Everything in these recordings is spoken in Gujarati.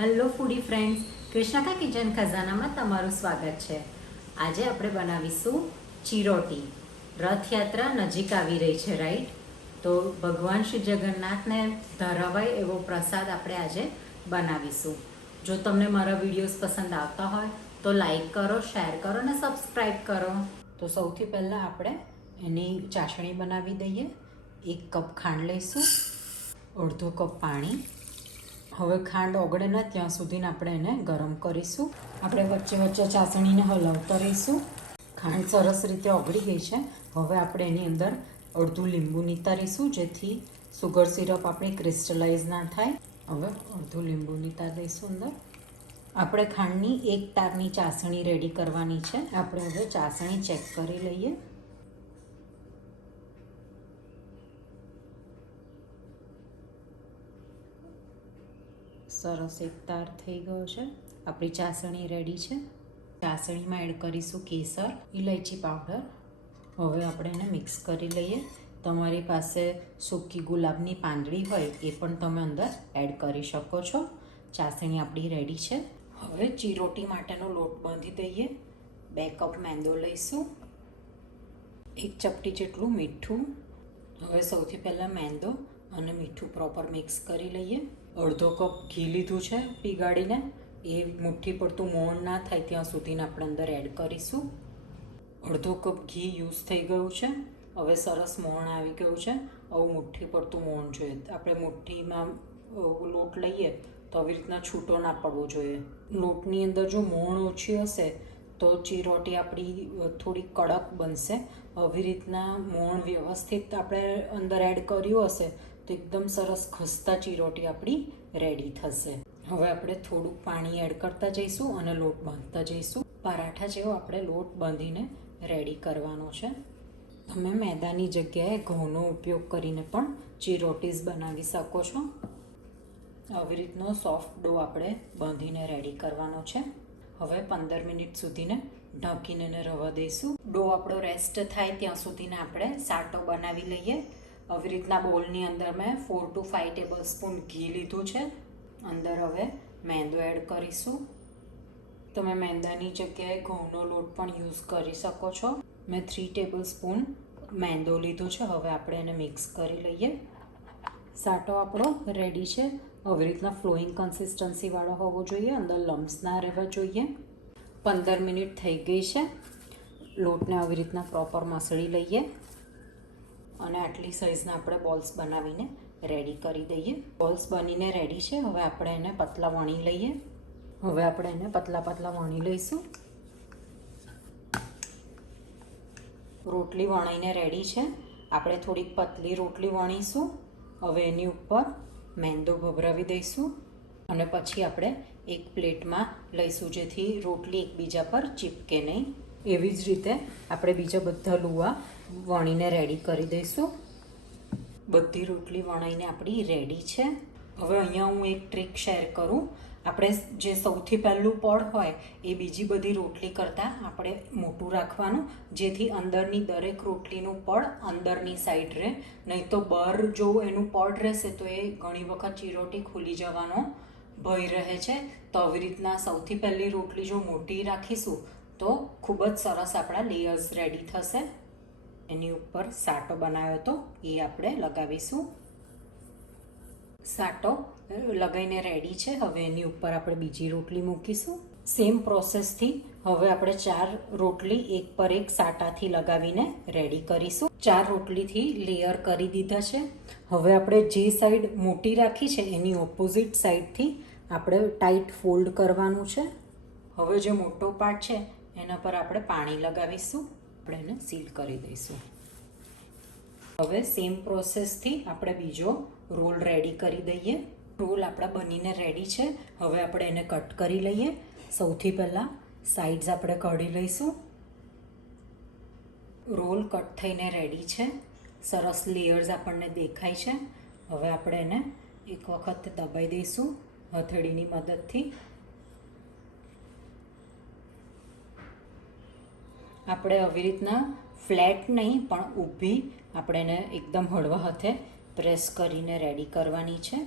હેલો ફૂડી ફ્રેન્ડ્સ, કૃષ્ણકા કિચન ખજાનામાં તમારું સ્વાગત છે. આજે આપણે બનાવીશું ચીરોટી. રથયાત્રા નજીક આવી રહી છે, રાઈટ? તો ભગવાન શ્રી જગન્નાથને ધરાવાય એવો પ્રસાદ આપણે આજે બનાવીશું. જો તમને મારા વિડીયોઝ પસંદ આવતા હોય તો લાઈક કરો, શેર કરો અને સબસ્ક્રાઈબ કરો. તો સૌથી પહેલાં આપણે એની ચાસણી બનાવી દઈએ. 1 કપ ખાંડ લઈશું, અડધો કપ પાણી. હવે ખાંડ ઓગળે ને ત્યાં સુધીને આપણે એને ગરમ કરીશું. આપણે વચ્ચે વચ્ચે ચાસણીને હલાવતા રહીશું. ખાંડ સરસ રીતે ઓગળી ગઈ છે. હવે આપણે એની અંદર અડધું લીંબુ નિતારીશું, જેથી સુગર સિરપ આપણી ક્રિસ્ટલાઇઝ ના થાય. હવે અડધું લીંબુ નિતારી દઈશું અંદર. આપણે ખાંડની 1 તારની ચાસણી રેડી કરવાની છે. આપણે હવે ચાસણી ચેક કરી લઈએ. સરસ 1 તાર થઈ ગયો છે. આપણી ચાસણી રેડી છે. ચાસણીમાં એડ કરીશું કેસર, ઇલાયચી પાવડર. હવે આપણે એને મિક્સ કરી લઈએ. તમારી પાસે સૂકી ગુલાબની પાંદડી હોય એ પણ તમે અંદર એડ કરી શકો છો. ચાસણી આપણી રેડી છે. હવે ચીરોટી માટેનો લોટ બાંધી દઈએ. 2 કપ મેંદો લઈશું, 1 ચપટી જેટલું મીઠું. હવે સૌથી પહેલાં મેંદો અને મીઠું પ્રોપર મિક્સ કરી લઈએ. અડધો કપ ઘી લીધું છે પીગાળીને, એ મુઠ્ઠી પડતું મોણ ના થાય ત્યાં સુધીને આપણે અંદર એડ કરીશું. અડધો કપ ઘી યુઝ થઈ ગયું છે. હવે સરસ મોણ આવી ગયું છે. આવું મુઠ્ઠી પડતું મોણ જોઈએ. આપણે મુઠ્ઠીમાં લોટ લઈએ તો આવી રીતના છૂટો ના પડવો જોઈએ. લોટની અંદર જો મોણ ઓછી હશે તો ચીરોટી આપણી થોડી કડક બનશે. આવી રીતના મોણ વ્યવસ્થિત આપણે અંદર એડ કર્યું હશે તો એકદમ સરસ ખસ્તા ચીરોટી આપણી રેડી થશે. હવે આપણે થોડુંક પાણી એડ કરતા જઈશું અને લોટ બાંધતા જઈશું. પરાઠા જેવો આપણે લોટ બાંધીને રેડી કરવાનો છે. તમે મેદાની જગ્યાએ ઘઉંનો ઉપયોગ કરીને પણ ચીરોટીઝ બનાવી શકો છો. આવી રીતનો સોફ્ટ ડો આપણે બાંધીને રેડી કરવાનો છે. હવે 15 મિનિટ સુધીને ઢાંકીને એને રવા દઈશું. ડો આપણો રેસ્ટ થાય ત્યાં સુધીને આપણે સાટો બનાવી લઈએ. આવી રીતના બોલની અંદર મેં 4 to 5 ટેબલ સ્પૂન ઘી લીધું છે. અંદર હવે મેંદો એડ કરીશું. તમે મેંદાની જગ્યાએ ઘઉંનો લોટ પણ યુઝ કરી શકો છો. મેં 3 ટેબલ સ્પૂન મેંદો લીધો છે. હવે આપણે એને મિક્સ કરી લઈએ. સાટો આપણો રેડી છે. આવી રીતના ફ્લોઈંગ કન્સિસ્ટન્સીવાળો હોવો જોઈએ, અંદર લમ્સ ના રહેવા જોઈએ. 15 મિનિટ થઈ ગઈ છે. લોટને આવી રીતના પ્રોપર મસળી લઈએ અને આટલી સાઇઝના આપણે બોલ્સ બનાવીને રેડી કરી દઈએ. બોલ્સ બનીને રેડી છે. હવે આપણે એને પતલા વણી લઈએ. હવે આપણે એને પતલા પતલા વણી લઈશું. રોટલી વણીને રેડી છે. આપણે થોડીક પતલી રોટલી વણીશું. હવે એની ઉપર મેંદો ભભરાવી દઈશું અને પછી આપણે એક પ્લેટમાં લઈશું, જેથી રોટલી એકબીજા પર ચીપકે નહીં. એવી જ રીતે આપણે બીજા બધા લુવા વણીને રેડી કરી દઈશું. બધી રોટલી વણાઈને આપણી રેડી છે. હવે અહીંયા હું એક ટ્રીક શેર કરું. આપણે જે સૌથી પહેલું પડ હોય એ બીજી બધી રોટલી કરતાં આપણે મોટું રાખવાનું, જેથી અંદરની દરેક રોટલીનું પડ અંદરની સાઈડ રહે. નહીં તો બહાર જો એનું પડ રહેશે તો એ ઘણી વખત ચીરોટી ખુલી જવાનો ભય રહે છે. તો આવી રીતના સૌથી પહેલી રોટલી જો મોટી રાખીશું તો ખૂબ જ સરસ આપણા લેયર્સ રેડી થશે. એની ઉપર સાટો બનાવ્યો હતો એ આપણે લગાવીશું. સાટો લગાવીને રેડી છે. હવે એની ઉપર આપણે બીજી રોટલી મૂકીશું. સેમ પ્રોસેસથી હવે આપણે 4 રોટલી એક પર એક સાટાથી લગાવીને રેડી કરીશું. 4 રોટલીથી લેયર કરી દીધા છે. હવે આપણે જે સાઈડ મોટી રાખી છે એની ઓપોઝિટ સાઈડથી આપણે ટાઈટ ફોલ્ડ કરવાનું છે. હવે જે મોટો પાર્ટ છે એના પર આપણે પાણી લગાવીશું. આપણે એને સીલ કરી દઈશું. હવે સેમ પ્રોસેસથી આપણે બીજો રોલ રેડી કરી દઈએ. રોલ આપણા બનીને રેડી છે. હવે આપણે એને કટ કરી લઈએ. સૌથી પહેલાં સાઈડ્સ આપણે કાઢી લઈશું. રોલ કટ થઈને રેડી છે. સરસ લેયર્સ આપણને દેખાય છે. હવે આપણે એને એક વખત દબાઈ દઈશું હથેળીની મદદથી. આપણે આવી રીતના ફ્લેટ નહીં પણ ઊભી આપણે એને એકદમ હળવા હાથે પ્રેસ કરીને રેડી કરવાની છે.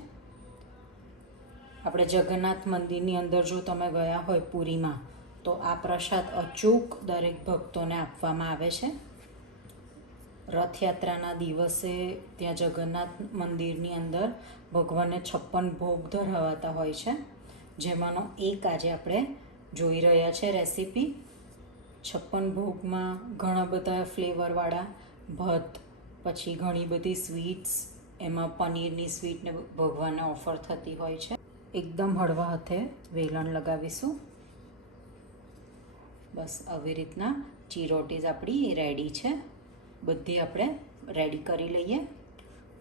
આપણે જગન્નાથ મંદિરની અંદર જો તમે ગયા હોય પુરીમાં, તો આ પ્રસાદ અચૂક દરેક ભક્તોને આપવામાં આવે છે. રથયાત્રાના દિવસે ત્યાં જગન્નાથ મંદિરની અંદર ભગવાનને 56 ભોગ ધરાવાતા હોય છે, જેમાંનો એક આજે આપણે જોઈ રહ્યા છે રેસીપી. 56 ભોગમાં ઘણા બધા ફ્લેવરવાળા ભાત, પછી ઘણી બધી સ્વીટ્સ, એમાં પનીરની સ્વીટને ભગવાનને ઓફર થતી હોય છે. એકદમ હળવા હાથે વેલણ લગાવીશું. બસ આવી રીતના ચીરોટીઝ આપણી રેડી છે. બધી આપણે રેડી કરી લઈએ.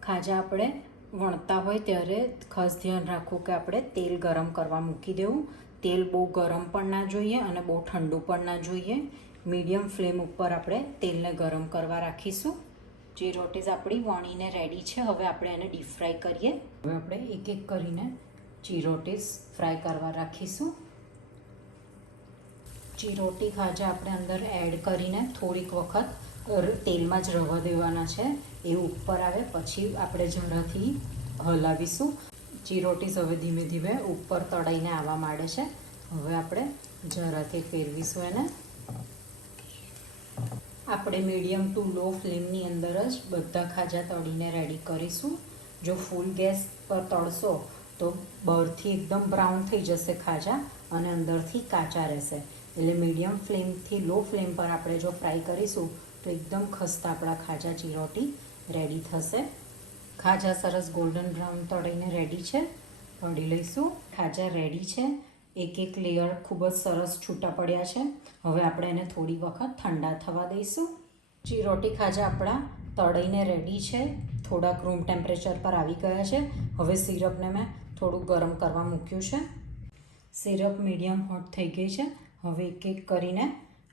ખાજા આપણે વણતા હોય ત્યારે ખાસ ધ્યાન રાખવું કે આપણે તેલ ગરમ કરવા મૂકી દેવું. તેલ બહુ ગરમ પણ ના જોઈએ અને બહુ ઠંડુ પણ ના જોઈએ. મીડિયમ ફ્લેમ ઉપર આપણે તેલને ગરમ કરવા રાખીશું. ચીરોટીઝ આપણી વણીને રેડી છે. હવે આપણે એને ડીપ ફ્રાય કરીએ. હવે આપણે એક એક કરીને ચીરોટીઝ ફ્રાય કરવા રાખીશું. ચીરોટી ખાજા આપણે અંદર એડ કરીને થોડીક વખત તેલમાં જ રહેવા દેવાના છે. એ ઉપર આવે પછી આપણે જરાથી હલાવીશું. ચીરોટીઝ હવે ધીમે ધીમે ઉપર તળાઈને આવવા માંડે છે. હવે આપણે જરાથી ફેરવીશું એને. આપણે મીડિયમ ટુ લો ફ્લેમની અંદર જ બધા ખાજા તળીને રેડી કરીશું. જો ફૂલ ગેસ પર તળશો તો બહારથી એકદમ બ્રાઉન થઈ જશે ખાજા અને અંદરથી કાચા રહેશે. એટલે મીડિયમ ફ્લેમથી લો ફ્લેમ પર આપણે જો ફ્રાય કરીશું તો એકદમ ખસ્તા આપણા ખાજા ચીરોટી રેડી થશે. ખાજા સરસ ગોલ્ડન બ્રાઉન તળીને રેડી છે. તળી લઈશું. ખાજા રેડી છે. એક એક લેયર ખૂબ જ સરસ છૂટા પડ્યા છે. હવે આપણે એને થોડી વખત ઠંડા થવા દઈશું. ચીરોટી ખાજા આપણા તળીને રેડી છે. થોડાક રૂમ ટેમ્પરેચર પર આવી ગયા છે. હવે સિરપને મેં થોડું ગરમ કરવા મૂક્યું છે. સિરપ મીડિયમ હોટ થઈ ગઈ છે. હવે એક એક કરીને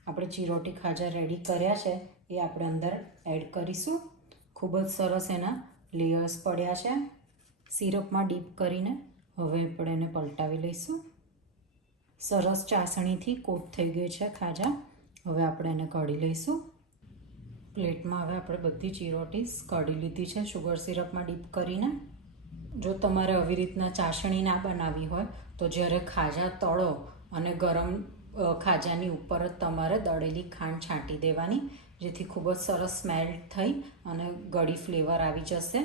આપણે ચીરોટી ખાજા રેડી કર્યા છે એ આપણે અંદર એડ કરીશું. ખૂબ જ સરસ એના લેયર્સ પડ્યા છે. સિરપમાં ડીપ કરીને હવે આપણે એને પલટાવી લઈશું. સરસ ચાસણીથી કોટ થઈ ગઈ છે ખાજા. હવે આપણે એને કાઢી લઈશું. પ્લેટમાં હવે આપણે બધી ચીરોટીસ કાઢી લીધી છે શુગર સિરપમાં ડીપ કરીને. જો તમારે આવી રીતના ચાસણી ના બનાવવી હોય તો જ્યારે ખાજા તળો અને ગરમ ખાજાની ઉપર જ તમારે દળેલી ખાંડ છાંટી દેવાની, જેથી ખૂબ જ સરસ સ્મેલ થઈ અને ગળી ફ્લેવર આવી જશે.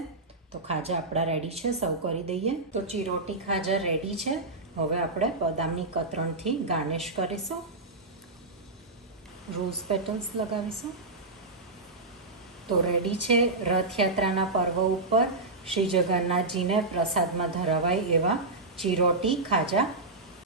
તો ખાજા આપણા રેડી છે. સર્વ કરી દઈએ. તો ચીરોટી ખાજા રેડી છે. હવે આપણે બદામની કતરણથી ગાર્નિશ કરીશું. રોઝ પેટલ્સ લગાવીશું. તો રેડી છે રથયાત્રાના પર્વ ઉપર શ્રી જગન્નાથજીને પ્રસાદમાં ધરાવાય એવા ચીરોટી ખાજા